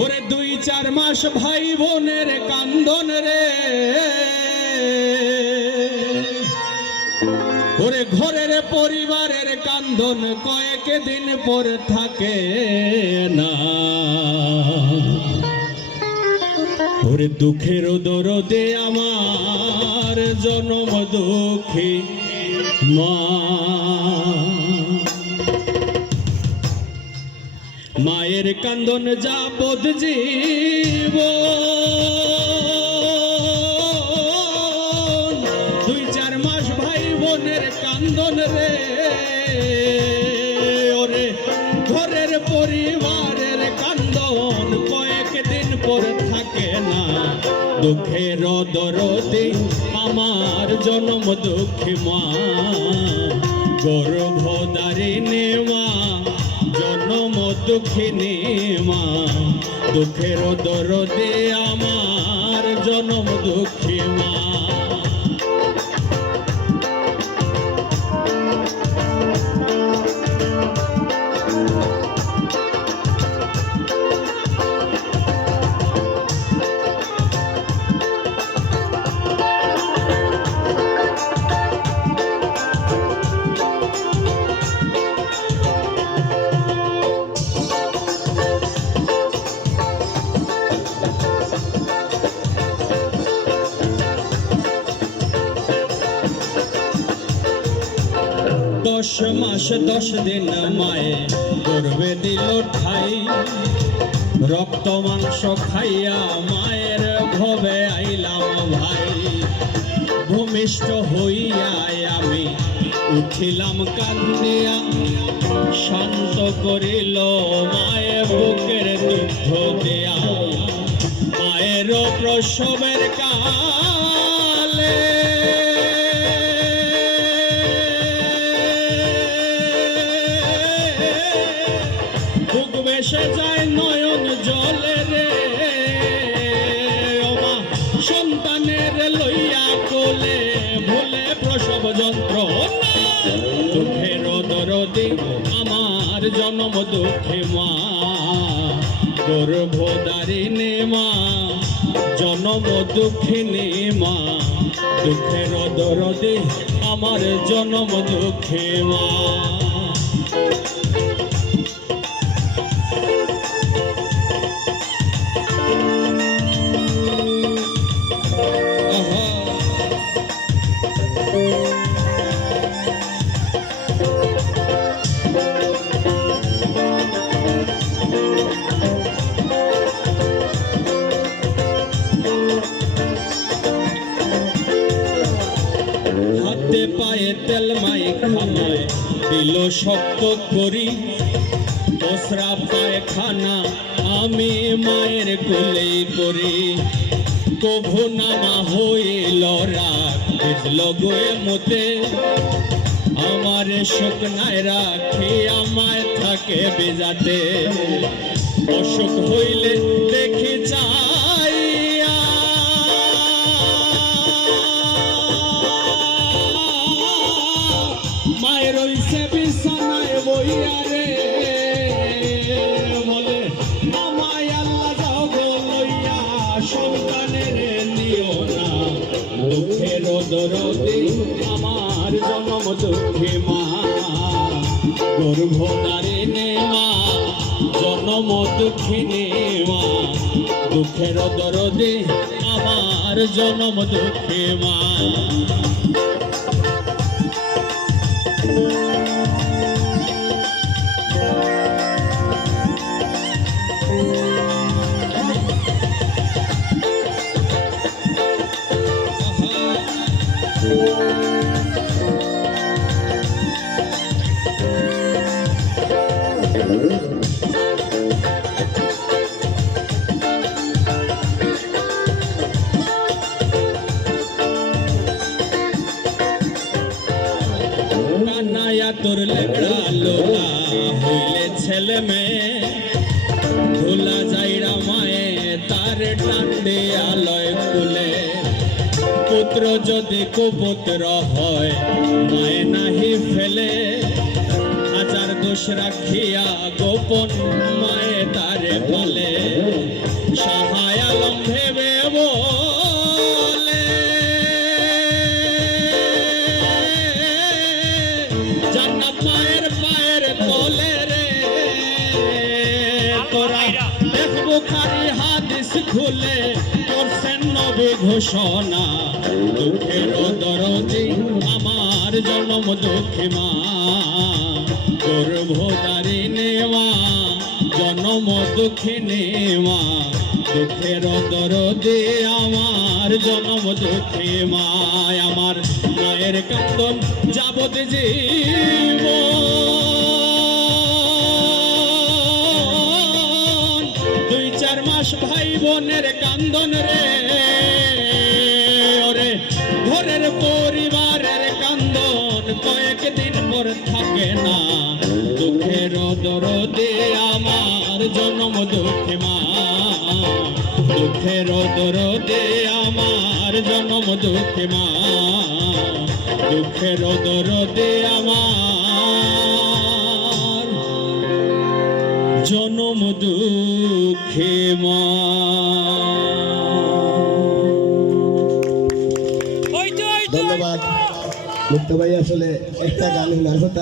ওরে 2-4 মাস ভাই বোনের কান্দন রে, ওরে ঘরের পরিবারের কান্দন কয়েক দিন পর থাকে না। ওরে দুঃখের দরদে আমার জনম দুঃখী মা, মায়ের কান্দন যাবৎ জীবন, 2-4 মাস ভাই বোনের কান্দন রে, ওরে ঘরের পরিবারের কান্দন কয়েক দিন পর থাকে না। দুঃখের দরদে আমার জনম দুঃখী মা, গর্ভধারিণী মা, জনম দুঃখিনী মা, দুঃখের দরদে আমার জনম দুঃখী মা। দশ মাস 10 দিন মায়ে গর্ভে দিল ঠাই, রক্ত মাংস খাইয়া মায়ের ভবে আইলাম ভাই। ভূমিষ্ঠ হইয়া আমি উঠিলাম কান্দিয়া, শান্ত করিল মায়ে বুকের দুগ্ধ দেয়া। মায়ের প্রসবের কালে বুক বেসে যায় নয়ন জলে রে, ওমা সন্তানের লইয়া কোলে ভুলে প্রসব যন্ত্রণা। দুঃখের দরদে আমার জনম দুঃখী মা, গর্ভধারিণী মা, জনম দুঃখিনী মা, দুঃখের দরদে আমার জনম দুঃখী মা। হাতে পায়ে তেল মাই খামায় দিল শক্ত করি, দোসরা পায়খানা আমি মায়ের কোলে করি। কভু নামা হইল রাত ভিজল গোয়ে মতে, আমার শুকনায় রাখি আমায় থাকে বেজাতে। অসুখ হইলে দেখি চাইয়া মায়ের রইছে বিছানায় বইয়া রে, বলে আমায় আল্লাহ যাও গো লইয়া সন্তানের নিও না। দুঃখের দরদে আমার জনম দুঃখী মা, গর্ভধারিণী মা, জনম দুঃখিনী মা, দুঃখের দরদে আমার জনম দুঃখী মা। কানায়া তোর লেগড়া লোলা হইলে ছেলে মেয়ে, ধুলা যাইরা মায়ে তার টান্ডে আলয় কুলে। পুত্র যদি কুপুত্র হয় মায়ে নাহি ফেলে, হাজার দোষ রাখিয়া গোপন মায়ে তারে বলে, সহায় আলম ভেবে বলে, জান্নাত মায়ের পায়ের তলে রে। তোরা দেখ বুখারী হাদিস খুলে করছেন নবী ঘোষণা, দুঃখের দরদি আমার জন্ম দুঃখী মা, গর্ভধারিণী মা জন্ম দুঃখিনী মা, দুঃখের দরদি আমার জন্ম দুঃখী মা, আমার মায়ের কান্দন যাবত জীবন, 2-4 মাস ভাই বোনের কান্দন রে, ওরে ঘরের পরিবারের কান্দন কয়েকদিন পর থাকে না, দুঃখের দরদে আমার জন্ম দুঃখী মা, দুঃখের দরদে আমার জন্ম দুঃখী মা, দুঃখের দরদে আমার জন্ম দুঃখী মা। ধন্যবাদ মুক্তা ভাই। আসলে একটা গান শোনার কথা